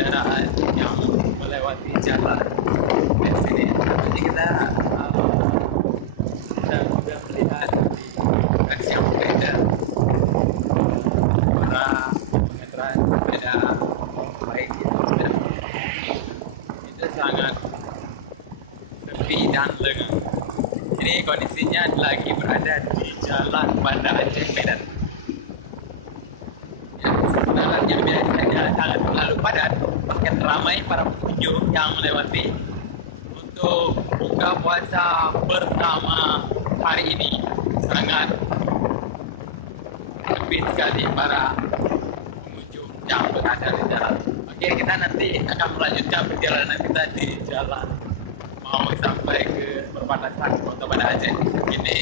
kendaraan yang melewati jalan di sini. Jadi kita sudah melihat di versi yang berbeda para pengendara sepeda baik itu sangat sepi dan lengang. Ini kondisinya lagi berada di Jalan Banda Aceh Medan. Jalannya Medan saja sangat terlalu padat, bahkan ramai para pengunjung yang melewati untuk buka puasa pertama hari ini. Sangat sepi sekali para pengunjung yang berada di jalan. Oke, kita nanti akan melanjutkan perjalanan kita di jalan mau sampai ke perbatasan Kota Banda Aceh. Ini